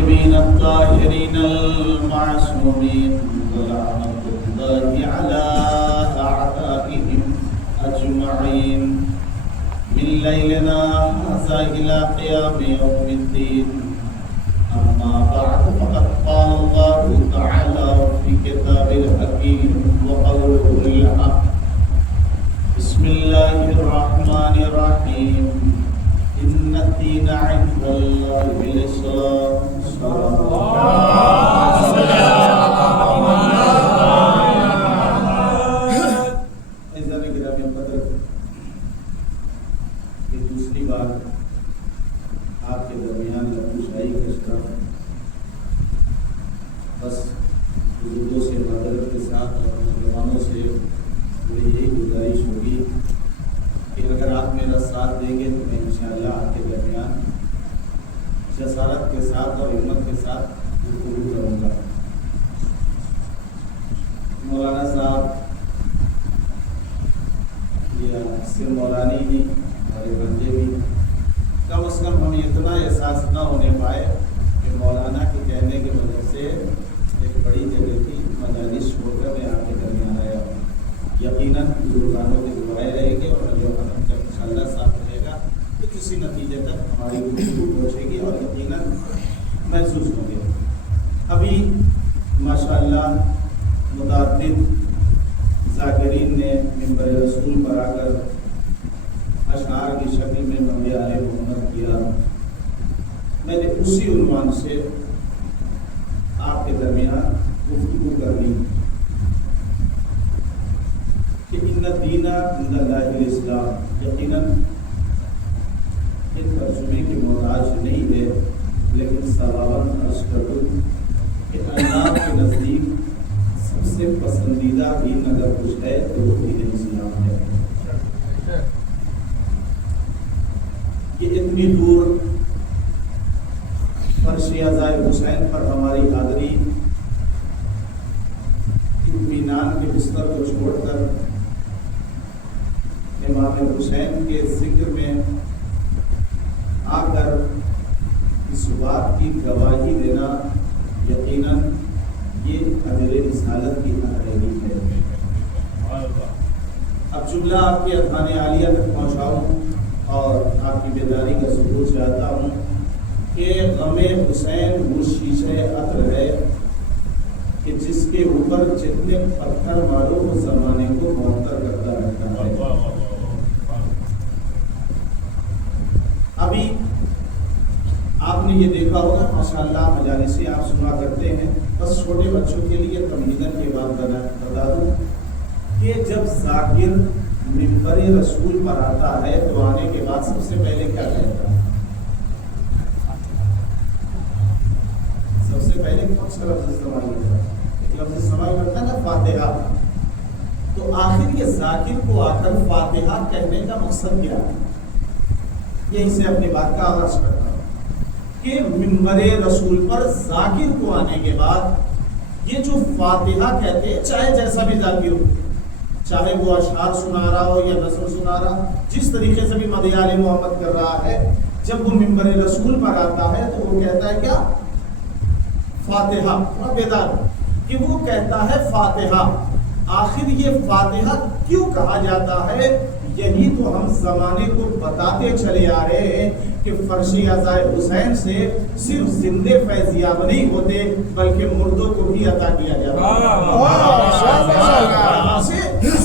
الطيبين الطاهرين المعصومين ولعنة الله على أعدائهم أجمعين من ليلنا هذا إلى قيام يوم الدين. أما بعد فقد قال الله تعالى في كتابه الحكيم وقوله الحق. بسم الله الرحمن الرحيم. إن الدين عند الله الإسلام. صلى الله عليه وسلم. یہ دوسری بار آپ کے درمیان لبوشائی کا اشتراک، بس بزرگوں سے معذرت کے ساتھ اور نوجوانوں سے مجھے یہی گزارش ہوگی کہ اگر آپ میرا ساتھ دیں گے تو میں انشاءاللہ آپ کے درمیان جسارت کے ساتھ اور ہمت کے ساتھ گفتگو کروں گا. مولانا صاحب یا صرف مولانی بھی ہمارے بندے بھی کم از کم ہمیں اتنا احساس نہ ہونے پائے کہ مولانا کے کہنے کی وجہ سے ایک بڑی جگہ کی مجالس چھوڑ کر میں آپ کے درمیان آیا ہوں. یقیناً بزرگانوں کی دعائیں رہیں گے اور جو جب انشاءاللہ صاف رہے گا تو کسی نتیجے تک ہماری گفتگو پہنچے گی اور یقیناً محسوس ہوں گے. ابھی ماشاءاللہ متعدد ذاکرین نے منبر رسول پر آ کر اشعار کی شکل میں منبع آل محمد کیا. میں نے اسی عنوان سے آپ کے درمیان گفتگو کرنی کہ ان الدین عند اللہ الاسلام. یقیناً ان ترجمے کی محتاج نہیں ہے، لیکن ثواباً عرض کر دوں کہ اللہ کے نزدیک سب سے پسندیدہ دین اگر کچھ ہے تو وہ دین اسلام ہے. کہ اتنی دور فرش عزائے حسین پر ہماری حاضری، اطمینان کے بستر کو چھوڑ کر امام حسین کے ذکر میں آ کر اس بات کی گواہی دینا یقیناً یہ اجر رسالت کی تحریری ہے. اب جملہ آپ کے اذہان عالیہ تک پہنچاؤں اور آپ کی بیداری کا ثبوت چاہتا ہوں کہ غم حسین وہ شیشہ عطر ہے کہ جس کے اوپر جتنے پتھر مارو وہ زمانے کو معطر کرتا رہتا ہے. ابھی آپ نے یہ دیکھا ہوگا ماشاءاللہ مجالسی آپ سنا کرتے ہیں. بس چھوٹے بچوں کے لیے تمہیداً یہ بات بتا دوں کہ جب ذاکر منبر رسول پر آتا ہے تو آنے کے بعد سب سے پہلے کیا کہتا ہے؟ سب سے پہلے کون سا لفظ استعمال کرتا ہے؟ ایک لفظ استعمال کرتا ہے نا، فاتحہ. تو آخر یہ ذاکر کو آ کر فاتحہ کہنے کا مقصد کیا ہے؟ یہیں سے اپنی بات کا آغاز کرتا ہوں کہ منبر رسول پر ذاکر کو آنے کے بعد یہ جو فاتحہ کہتے ہیں، چاہے جیسا بھی ذاکر ہو، چاہے وہ اشعار سنا رہا ہو یا نثر سنا رہا، جس طریقے سے بھی مدح آل محمد کر رہا ہے، جب وہ منبر رسول پر آتا ہے تو وہ کہتا ہے کیا؟ فاتحہ. بیدار کہ وہ کہتا ہے فاتحہ. آخر یہ فاتحہ کیوں کہا جاتا ہے؟ یہی تو ہم زمانے کو بتاتے چلے آ رہے ہیں کہ فرش عزائے حسین سے صرف زندے فیضیاب نہیں ہوتے بلکہ مردوں کو بھی عطا کیا جاتا ہے.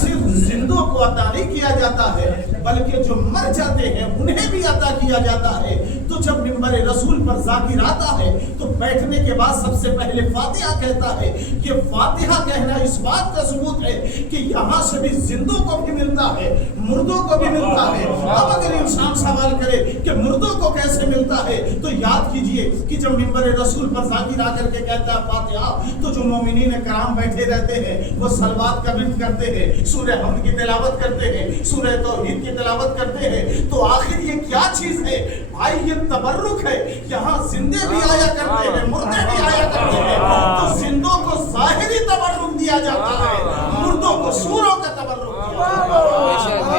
صرف زندوں کو عطا نہیں کیا جاتا ہے بلکہ جو مر جاتے ہیں انہیں بھی عطا کیا جاتا ہے. تو جب منبر رسول پر ذاکر آتا ہے تو بیٹھنے کے بعد سب سے پہلے فاتحہ کہتا ہے. کہ فاتحہ کہنا اس بات کا ثبوت ہے کہ یہاں سے بھی زندوں کو بھی ملتا ہے، مردوں کو بھی ملتا ہے. اب اگر انسان سوال کرے کہ مردوں کو کیسے ملتا ہے تو یاد کیجئے کہ جب منبر رسول پر ذاکر آ کر کے کہتا ہے فاتحہ تو جو مومنین کرام بیٹھے رہتے ہیں وہ صلوات کا ورد کرتے ہیں، سورہ حمد کی تلاوت کرتے ہیں، سورہ توحید کی تلاوت کرتے ہیں. تو آخر یہ کیا چیز ہے بھائی؟ یہ تبرک ہے. یہاں زندے بھی آیا کرتے ہیں، مردے بھی آیا کرتے ہیں. تو زندوں کو ظاہری تبرک دیا جاتا ہے، مردوں کو سوروں کا تبرک دیا جاتا ہے.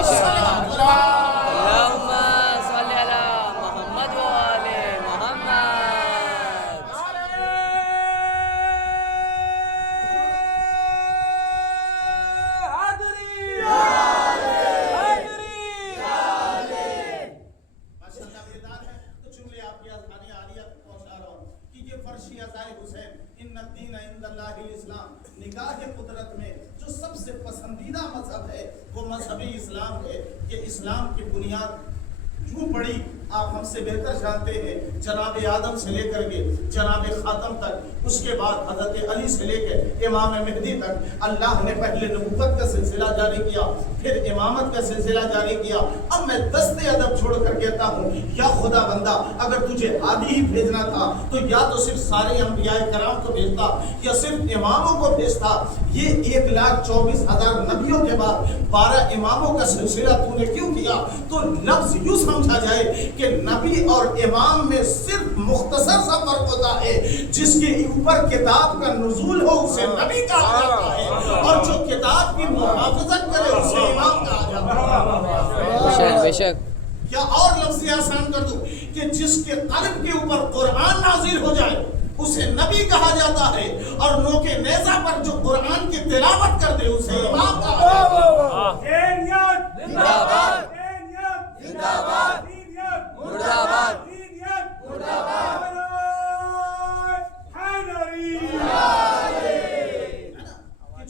ان الدین عند اللہ الاسلام، نگاہ قدرت میں جو سب سے پسندیدہ مذہب ہے وہ مذہب اسلام ہے. کہ اسلام کی بنیاد یوں پڑی، آپ ہم سے بہتر جانتے ہیں، جناب آدم سے لے کر کے جناب خاتم تک، اس کے بعد حضرت علی سے لے کے امام مہدی تک اللہ نے پہلے نبوت کا سلسلہ جاری کیا، پھر امامت کا سلسلہ جاری کیا. اب میں دست ادب چھوڑ کر کہتا ہوں یا خدا بندہ، اگر تجھے ہادی ہی بھیجنا تھا تو یا تو صرف سارے انبیاء کرام کو بھیجتا یا صرف اماموں کو بھیجتا. یہ 1,24,000 نبیوں کے بعد 12 اماموں کا سلسلہ تو نے کیوں کیا؟ تو لفظ یوں سمجھا جائے کہ نبی اور امام میں صرف مختصر سا فرق ہوتا ہے. جس کے اوپر کتاب کا نزول ہو اسے نبی کہا جاتا ہے، اور جو کتاب کی محافظت کرے اسے امام کہا جاتا ہے. بے شک. یا اور لفظ آسان کر دوں کہ جس کے قلب کے اوپر قرآن نازل ہو جائے اسے نبی کہا جاتا ہے، اور نوکے نیزہ پر جو قرآن کی تلاوت کر دے اسے امام کہا جاتا ہے. زندہ باد، زندہ باد، مردہ باد، مردہ باد.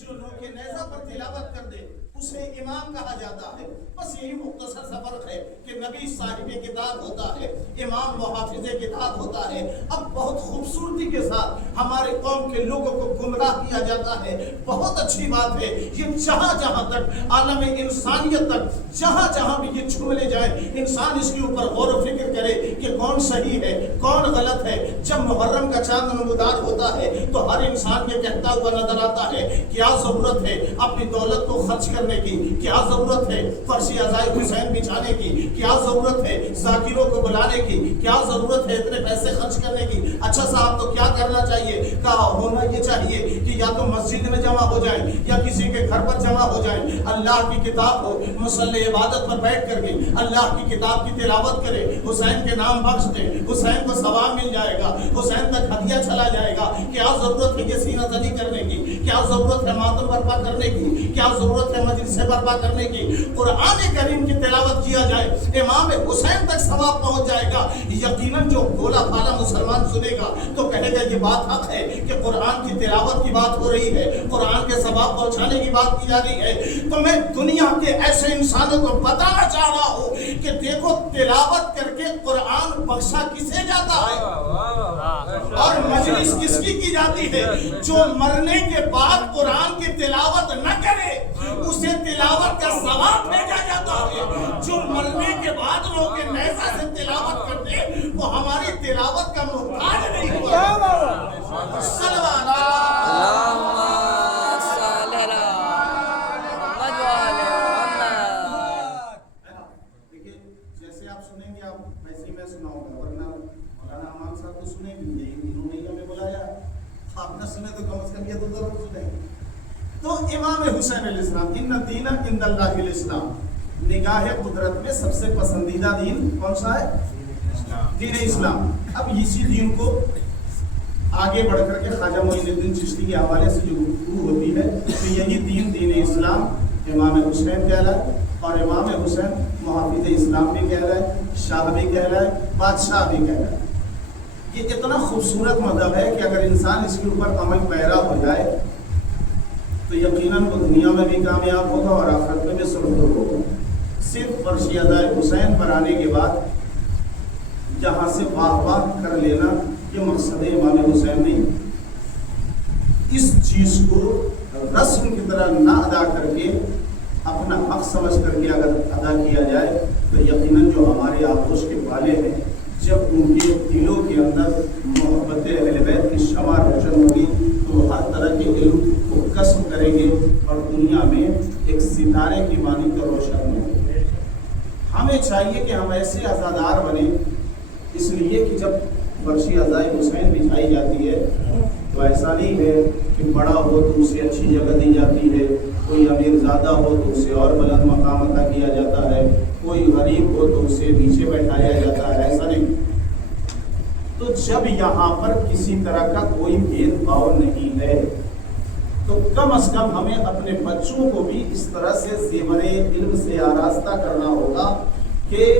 جو نوکے نیزہ پر تلاوت کر دے اسے امام کہا جاتا ہے. بس یہی مختصر سا فرق ہے کہ نبی صاحب کتاب ہوتا ہے، امام محافظ کتاب ہوتا ہے. اب بہت خوبصورتی کے ساتھ ہمارے قوم کے لوگوں کو گمراہ کیا جاتا ہے. بہت اچھی بات ہے، یہ جہاں جہاں تک عالم انسانیت تک جہاں جہاں بھی یہ جملے جائیں انسان اس کے اوپر غور و فکر کرے کہ کون صحیح ہے کون غلط ہے. جب محرم کا چاند نمودار ہوتا ہے تو ہر انسان یہ کہتا ہوا نظر آتا ہے کیا ضرورت ہے اپنی دولت کو خرچ کرنے کی، کیا ضرورت ہے فرش عزائے حسین بچھانے کی، کیا ضرورت ہے ذاکروں کو بلانے کی، کیا ضرورت ہے اتنے پیسے خرچ کرنے کی. اچھا صاحب تو کیا کرنا چاہیے؟ کہا ہونا یہ چاہیے کہ یا تو مسجد میں جمع ہو جائیں یا کسی کے گھر پر جمع ہو جائیں، اللہ کی کتاب ہو، مصلی عبادت پر بیٹھ کر کے اللہ کی کتاب کی تلاوت کرے، حسین کے نام بخش دے، حسین کو ثواب مل جائے گا، حسین تک ہدیہ چلا جائے گا. کیا ضرورت ہے کہ سینہ زنی کرنے کی، کیا ضرورت ہے ماتم برپا کرنے کی، کیا ضرورت ہے مجلس برپا کرنے کی. قرآن کریم کی تلاوت کیا جائے امام حسین تک ثواب پہنچ جائے گا. یقیناً جو بولا پالا مسلمان سنے گا تو کہے گا یہ بات حق ہے کہ قرآن کی تلاوت کی بات ہو رہی ہے، قرآن کے ثواب پہنچانے کی بات کی جا رہی ہے. تو میں دنیا کے ایسے انسانوں کو بتانا چاہ رہا ہوں کہ دیکھو تلاوت کر کے قرآن بخشا کسے جاتا ہے اور مجلس کس کی جاتی ہے. جو مرنے کے بعد قرآن کی تلاوت نہ کرے اسے تلاوت کا ثواب بھیجا جاتا ہے. جو مرنے کے بعد لوگ نیزہ سے تلاوت کرتے وہ ہماری تلاوت کا محتاج نہیں ہوا. دیکھیے جیسے آپ سنیں گے آپ ویسے ہی میں سناؤں گا، ورنہ مولانا امان صاحب تو سنیں گے، انہوں نے ہمیں بلایا، آپ نہ سنیں تو کم از کم یہ تو ضرور سنیں. تو امام حسین علیہ السلام ان الدین عند اللہ الاسلام، نگاہ قدرت میں سب سے پسندیدہ دین کون سا ہے؟ دین اسلام. اب اسی دین کو آگے بڑھ کر کے خواجہ معین الدین چشتی کے حوالے سے جو گفتگو ہوتی ہے تو یہی دین دین اسلام امام حسین کہلائے، اور امام حسین محافظ اسلام بھی کہلائے، شاہ بھی کہلائے، بادشاہ بھی کہلائے. یہ اتنا خوبصورت مذہب ہے کہ اگر انسان اس کے اوپر عمل پیرا ہو جائے تو یقیناً وہ دنیا میں بھی کامیاب ہوگا اور آخرت میں بھی سرخرو ہوگا. صرف فرش ادائے حسین پر آنے کے بعد جہاں سے واہ واہ کر لینا یہ مقصد امام حسین نہیں. اس چیز کو رسم کی طرح نہ ادا کر کے اپنا حق سمجھ کر کے اگر ادا کیا جائے تو یقیناً جو ہمارے آغوش کے والے ہیں جب ان کے دلوں کے اندر محبت اہل بیت کی شمع روشن ہوگی تو وہ ہر طرح کے علم کو کسب کریں گے اور دنیا میں ایک ستارے کی مانند روشن ہوں گے. ہمیں چاہیے کہ ہم ایسے عزادار بنیں، اس لیے کہ جب فرش عزائے حسین بچھائی جاتی ہے تو ایسا نہیں ہے کہ بڑا ہو تو اسے اچھی جگہ دی جاتی ہے، کوئی امیر زادہ ہو تو اسے اور بلند مقام عطا کیا جاتا ہے، کوئی غریب ہو تو اسے نیچے بیٹھایا جاتا ہے، ایسا نہیں. تو جب یہاں پر کسی طرح کا کوئی بھید بھاؤ نہیں ہے تو کم از کم ہمیں اپنے بچوں کو بھی اس طرح سے زیور علم سے آراستہ کرنا ہوگا کہ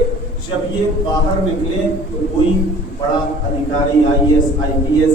جب یہ باہر نکلیں تو کوئی بڑا ادھیکاری IAS IPS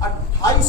28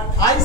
28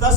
10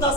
10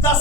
10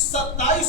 27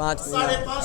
5.5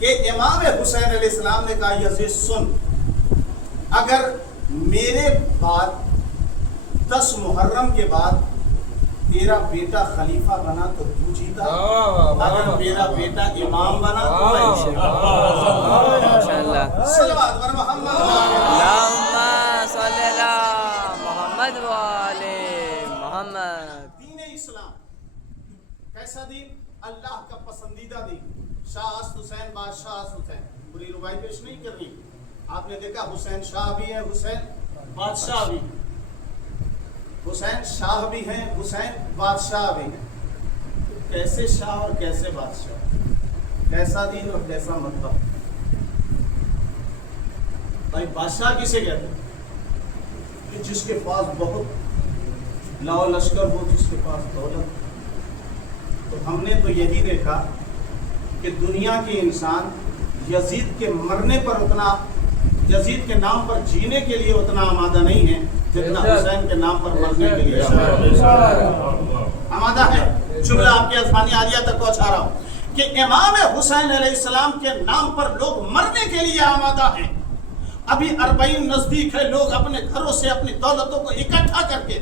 کہ امام حسین علیہ السلام نے کہا یزید سن، اگر میرے بعد 10 محرم کے بعد تیرا بیٹا خلیفہ بنا تو تو جیتا، اگر میرا بیٹا امام بنا تو میں انشاءاللہ۔ صلوات بر محمد اللہم صلی علی محمد و آل محمد۔ دین اسلام کیسا دین؟ اللہ کا پسندیدہ دین۔ شاہ است حسین بادشاہ است حسین، بری روائی پیش نہیں کرنی۔ آپ نے دیکھا حسین شاہ بھی ہے، حسین بادشاہ بھی، حسین شاہ بھی ہیں، حسین بادشاہ بھی ہیں۔ کیسے شاہ اور کیسے بادشاہ، کیسا دین اور کیسا مطلب؟ بھائی بادشاہ کسے کہتے ہیں؟ کہ جس کے پاس بہت لاؤ لشکر ہو، جس کے پاس دولت۔ تو ہم نے تو یہی دیکھا کہ دنیا کے انسان یزید کے مرنے پر اتنا، یزید کے نام پر جینے کے لیے اتنا آمادہ نہیں ہے جتنا حسین کے نام پر مرنے کے لیے آمادہ ہے۔ جملہ آپ کے اذہانی عالیہ تک پہنچا رہا ہوں کہ امام حسین علیہ السلام کے نام پر لوگ مرنے کے لیے آمادہ ہیں۔ ابھی 40 نزدیک ہے، لوگ اپنے گھروں سے اپنی دولتوں کو اکٹھا کر کے،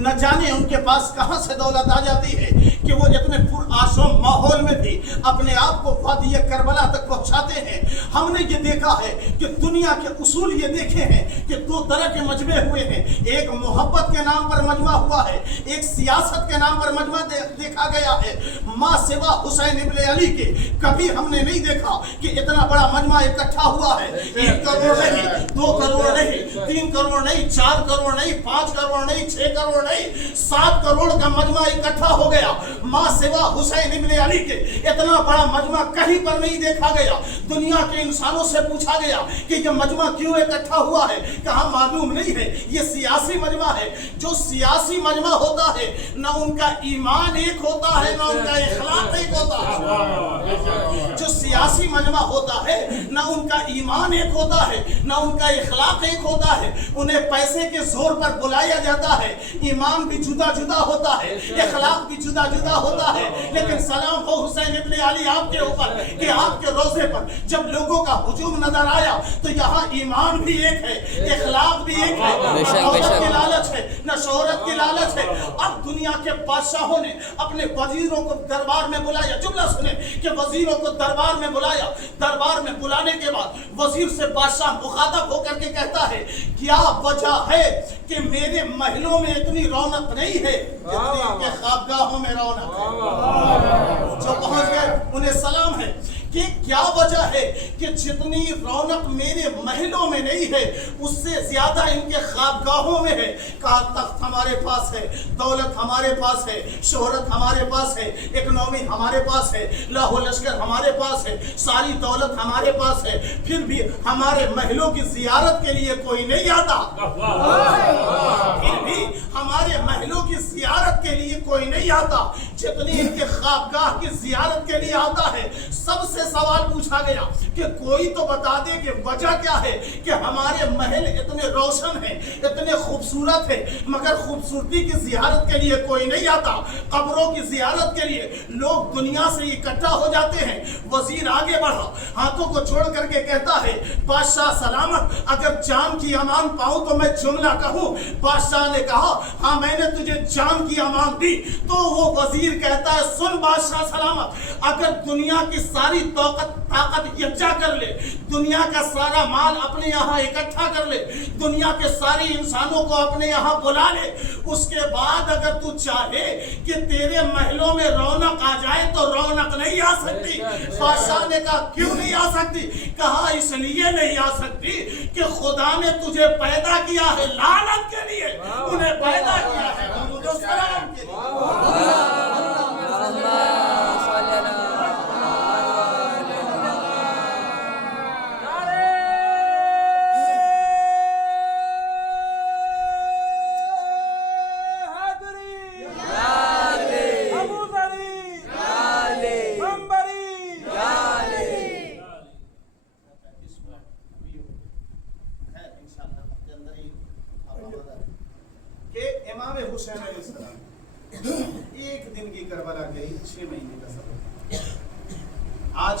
نہ جانے ان کے پاس کہاں سے دولت آ جاتی ہے کہ وہ اتنے پرآشوم ماحول میں بھی اپنے آپ کو وادی کربلا تک پہنچاتے ہیں۔ ہم نے یہ دیکھا ہے کہ دنیا کے اصول یہ دیکھے ہیں کہ 2 طرح کے مجمع ہوئے ہیں، ایک محبت کے نام پر مجمع ہوا ہے، ایک سیاست کے نام پر مجمع دیکھا گیا ہے۔ ماں سوا حسین ابن علی کے کبھی ہم نے نہیں دیکھا کہ اتنا بڑا مجمع اکٹھا ہوا ہے۔ 1 کروڑ نہیں، 2 کروڑ نہیں، 3 کروڑ نہیں، 4 کروڑ نہیں، 5 کروڑ نہیں، 6 کروڑ نہیں، 7 کروڑ کا مجمع اکٹھا ہو گیا۔ ماں سوا حسین ابن علی کے اتنا بڑا مجمع کہیں پر نہیں دیکھا گیا۔ دنیا کے انسانوں سے پوچھا گیا کہ یہ مجمع کیوں اکٹھا ہوا ہے، کہاں معلوم نہیں ہے، یہ سیاسی مجمع ہے۔ جو سیاسی مجمع ہوتا ہے نہ ان کا ایمان ایک ہوتا ہے، نہ ان کا اخلاق ایک ہوتا ہے۔ جو سیاسی مجمع ہوتا ہے نہ ان کا ایمان ایک ہوتا ہے، نہ ان کا اخلاق ایک ہوتا ہے۔ انہیں پیسے کے زور پر بلایا جاتا ہے، ایمان بھی جدا جدا ہوتا ہے، اخلاق بھی جدا جدا ہوتا ہے۔ لیکن سلام ہو حسین ابن علی آپ کے اوپر کہ آپ کے روزے پر جب لوگوں کا ہجوم نظر آیا تو یہاں ایمان بھی ایک ہے، اخلاق بھی ایک ہے، نہ دولت کی لالچ ہے، نہ شہرت کی لالچ ہے۔ اب دنیا کے بادشاہوں نے اپنے وزیروں کو دربار میں بلایا، جملہ سنیں کہ وزیروں کو دربار میں بلایا۔ دربار میں بلانے کے بعد وزیر سے بادشاہ مخاطب ہو کر کے کہتا ہے کیا وجہ ہے کہ میرے محلوں میں اتنی رونق نہیں ہے جتنی ان کے خوابگاہوں میں رونق ہے؟ جو پہنچ گئے انہیں سلام ہے کہ کیا وجہ ہے کہ جتنی رونق میرے محلوں میں نہیں ہے اس سے زیادہ ان کے خوابگاہوں میں ہے۔ کہا تخت ہمارے پاس ہے، دولت ہمارے پاس ہے، شہرت ہمارے پاس ہے، اکنومی ہمارے پاس ہے، لاہو لشکر ہمارے پاس ہے، ساری دولت ہمارے پاس ہے، پھر بھی ہمارے محلوں کی زیارت کے لیے کوئی نہیں آتا۔ پھر بھی ہمارے محلوں کی زیارت کے لیے کوئی نہیں آتا جتنی ان کے خوابگاہ کی زیارت کے لیے آتا ہے۔ سب سے سوال پوچھا گیا کہ کوئی تو بتا دے کہ وجہ کیا ہے کہ ہمارے محل اتنے روشن ہیں، اتنے خوبصورت ہیں، مگر خوبصورتی کی زیارت کے لیے کوئی نہیں آتا، قبروں کی زیارت کے لیے لوگ دنیا سے اکٹھا ہو جاتے ہیں۔ وزیر آگے بڑھا، ہاتھوں کو چھوڑ کر کے کہتا ہے بادشاہ سلامت، اگر جان کی امان پاؤں تو میں جملہ کہوں۔ بادشاہ نے کہا ہاں میں نے تجھے جان کی امان دی۔ تو وہ وزیر کہتا ہے سن بادشاہ سلامت، اگر دنیا کی ساری طاقت یکجا کر لے، دنیا کا سارا مال اپنے یہاں اکٹھا کر لے، دنیا کے ساری انسانوں کو اپنے یہاں بلا لے، اس کے بعد اگر تو چاہے کہ تیرے محلوں میں رونق آ جائے تو رونق نہیں آ سکتی۔ بادشاہ نے کہا کیوں نہیں آ سکتی؟ کہا اس لیے نہیں آ سکتی کہ خدا نے تجھے پیدا کیا ہے لعنت کے لیے، انہیں پیدا کیا ہے درود و سلام کے لیے۔ امام حسین علیہ السلام ایک دن کی کربلا گئی، 6 مہینے کا سفر۔ آج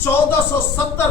1470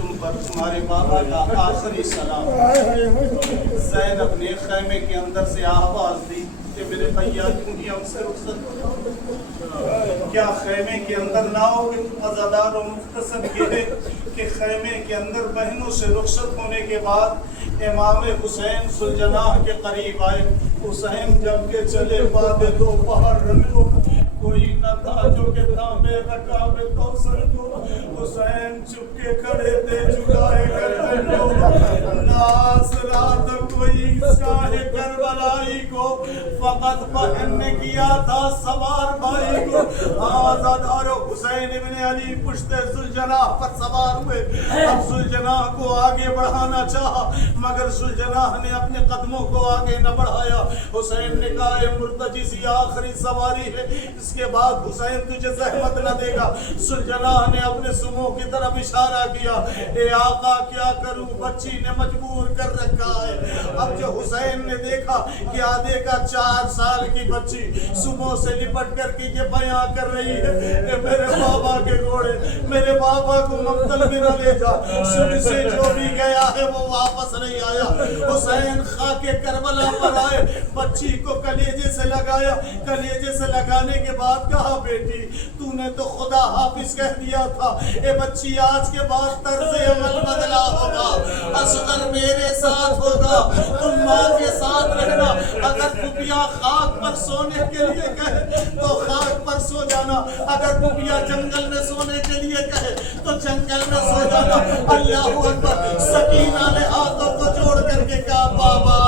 تم پر تمہارے بابا کا آخری سلام۔ زینب نے خیمے کے اندر سے آواز دی کہ میرے بھیا دنیا سے رخصت ہو جاؤ۔ کیا خیمے کے اندر نہ ہوگے؟ عزادار و مختصر یہ ہے کہ خیمے کے اندر بہنوں سے رخصت ہونے کے بعد امام حسین سلجناح کے قریب آئے۔ حسین جب کے چلے بعد دو پہاڑ رکھو، کوئی نہ تھا جو کہ تھامے رکاب کوثر کو۔ حسین چپ کے کھڑے تھے جھکائے گردن کو، ناز رات کوئی شاہ کربلائی کو، فقط بہن نے کیا تھا سوار بھائی کو۔ آزادار حسین ابن علی پشت ذوالجناح پر سوار ہوئے۔ اب ذوالجناح کو آگے بڑھانا چاہا مگر ذوالجناح نے اپنے قدموں کو آگے نہ بڑھایا۔ حسین نے کہا اے مرتجی سی آخری سواری ہے، اس کے بعد حسین تجھے زحمت نہ دے گا۔ ذوالجناح نے اپنے سمو کی طرف اشارہ کیا، اے آقا کیا کروں، بچی نے مجبور کر رکھا ہے۔ اب جو حسین نے دیکھا کہ آدھے کا 4 سال کی بچی سمو سے لپٹ کر کے یہ بیاں کر رہی ہے کہ میرے بابا کے گھوڑے، میرے بابا کو مقتل میں نہ لے جا، سب سے جو بھی گیا ہے وہ واپس نہیں آیا۔ حسین خاک کربلا پر آئے، بچی کو کلیجے سے لگایا، کلیجے سے لگانے کے بعد کہا بیٹی تو نے تو خدا حافظ کہہ دیا تھا، اے بچی آج کے بعد طرز عمل بدلا ہوگا، اصغر میرے ساتھ ہوگا، تم ماں کے ساتھ رہنا، اگر پپیا خاک پر سونے کے لیے کہے تو خاک پر سو جانا، اگر پپیا جنگل میں سونے کے لیے کہے تو جنگل میں سو جانا۔ اللہ اکبر۔ سکینہ نے ہاتھوں کو جوڑ کر کے کہا بابا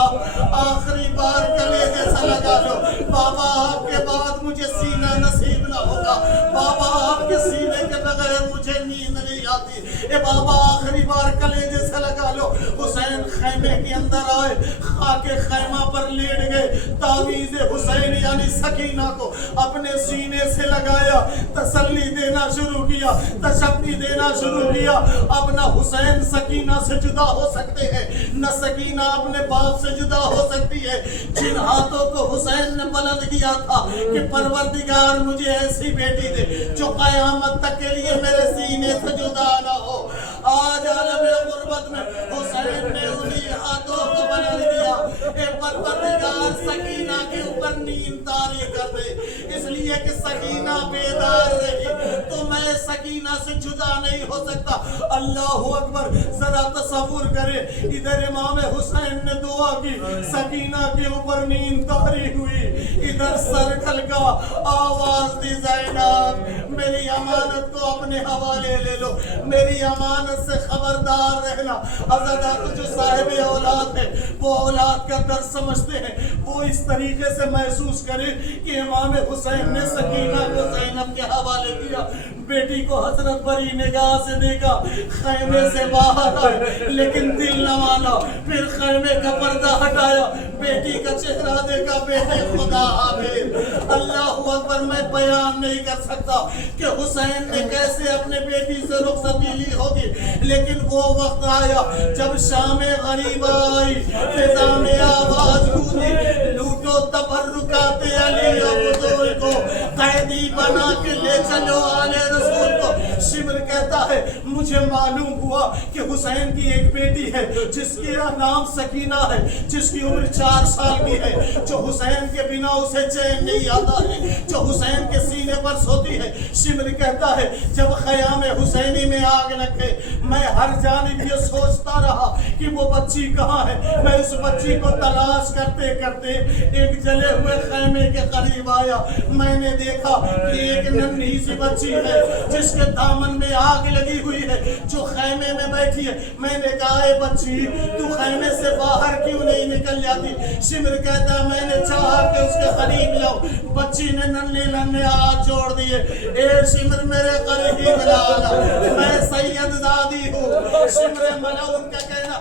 آخری بار کلیجے سے لگا لو، بابا آپ کے بعد مجھے سینہ نصیب نہ ہوگا، بابا آپ کے سینے کے بغیر مجھے نیند نہیں آتی، اے بابا آخری بار کلیجے سے لگا لو۔ حسین خیمے کے اندر آئے، خاک خیمہ پر لیٹ گئے، تعویذ حسین یعنی سکینہ کو اپنے سینے سے لگایا، تسلی دینا شروع کیا، تشفی دینا شروع کیا۔ اب نہ حسین سکینہ سے جدا ہو سکتے ہیں، نہ سکینہ اپنے باپ سے جدا ہو سکتی ہے۔ جن ہاتھوں کو حسین نے بلند کیا تھا کہ پروردگار مجھے ایسی بیٹی دے جو قیامت تک کے لیے میرے سینے سے جدا نہ ہو، آج عالم غربت میں حسین نے انہی ہاتھوں کو بلند کیا، اے پروردگار سکینہ کے اوپر نیند طاری کر دے، اس لیے کہ سکینہ بیدار رہی تو میں سکینہ سے جدا نہیں ہو سکتا۔ اللہ اکبر۔ ذرا تصور کرے، ادھر امام حسین نے دعا کی، سکینہ کے اوپر نیند طاری ہوئی، ادھر سر ڈھلکا، آواز دی زینب میری امانت کو اپنے حوالے لے لو، میری امانت سے خبردار رہنا۔ عزادار جو صاحب اولاد ہے وہ اولاد کا درد سمجھتے ہیں، وہ اس طریقے سے محسوس کرے کہ امام حسین نے سکینہ کو زینب کے حوالے کیا، بیٹی کو حسرت بھری نگاہ سے دیکھا، خیمے سے باہر آئے لیکن دل نہ مانا، پھر خیمے کا پردہ ہٹایا، بیٹی کا چہرہ دیکھا، بیٹے خدا حافظ۔ اللہ اکبر۔ میں بیان نہیں کر سکتا کہ حسین نے کیسے اپنے بیٹی سے رخصتی لی ہوگی، لیکن وہ وقت آیا جب شام غریب آئی، فضا میں آواز گونجی، لوٹو تبرکات علی ابدول کو، قیدی بنا کے لے چلو آل رسول کو۔ شمر کہتا ہے مجھے معلوم ہوا کہ حسین کی ایک بیٹی ہے جس کا نام سکینہ ہے، جس کی عمر 4 سال کی ہے، جو حسین کے بنا اسے چین نہیں آتا ہے، جو حسین کے سینے پر سوتی ہے۔ شمر کہتا ہے جب خیام حسینی میں آگ لگے میں ہر جانب یہ سوچتا رہا کہ وہ بچی کہاں ہے، میں اس بچی کو تلاش کرتے کرتے ایک جلے ہوئے خیمے کے قریب آیا، میں نے دیکھا کہ ایک ننھی سی بچی ہے جس کے دامن میں آگ لگی ہوئی ہے، جو خیمے میں بیٹھی ہے۔ میں نے کہا اے بچی تو خیمے سے باہر کیوں نہیں نکل جاتی؟ شمر کہتا ہے میں نے چاہا کہ اس کے قریب جاؤں، بچی نے ننھے ننھے ہاتھ جوڑ دیے، اے شمر میرے قریب لانا، میں سید زادی ہوں۔ شمر ملعون کا کہنا